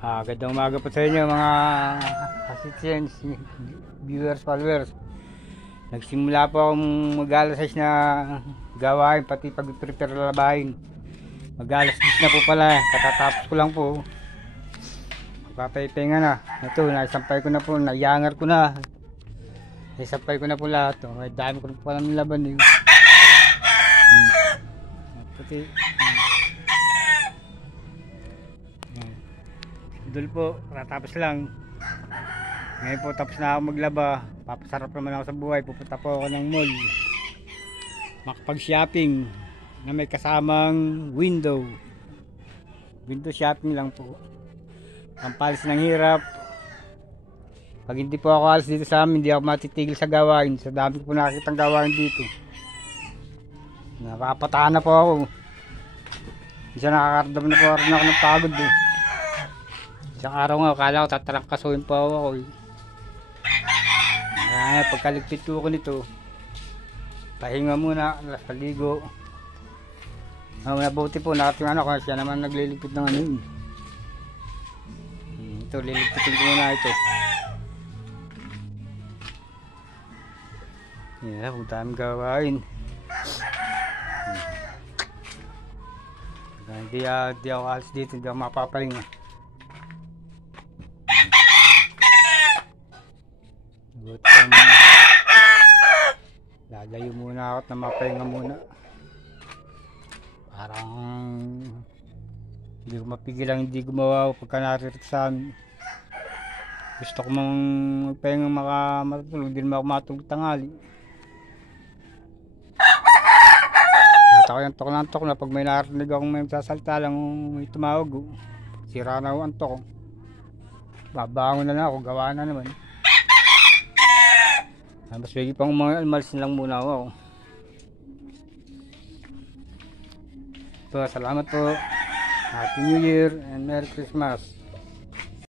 Gandang umaga po sa inyo mga assistants, viewers, followers. Nagsimula po akong mag-alas 6 na gawain, pati pag-prepare labahin. Mag-alas 10 na po pala, katatapos ko lang po. Magpapaypahinga na. Ito, naisampay ko na po, naiyangar ko na. Naisampay ko na po lahat. May dami ko na po pala ng laban. Pati idol po, tatapos lang. Ngayon po tapos na ako maglaba. Papasarap naman ako sa buhay. Pupunta po ako ng mall, makapag shopping na may kasamang window shopping lang po. Pampalis ng hirap. Pag hindi po ako alis dito sa amin, hindi ako matitigil sa gawain. Sa dami po nakikitang gawain dito, nakapatahan na po ako. Isa nakakaramdam na po rin ako ng pagod eh. Isang araw nga, akala ko tatalangkasuhin pa ako. Pagkaligpit ko nito, pahinga muna, paligo. Mabuti po, nakating ano ko, siya naman nagliligpit ng ano yun. Ito, liligpitin ko muna ito. Yan, kung daming gawain. Hindi ako alis dito, hindi ako mapapahinga. Lalayo muna ako at mapahinga muna. Parang hindi ko mapigilang hindi gumawa pagka narito sa amin. Gusto ko mang magpahinga matulog, hindi naman ako matulog tanghali. Kata ko yung tok na pag may narinig akong may sasalta lang, may tumawag, sira na ako ang tok. Babangon na ako, gawa na naman. Mas bigay pang umalis lang muna ako. So, salamat po. Happy New Year and Merry Christmas.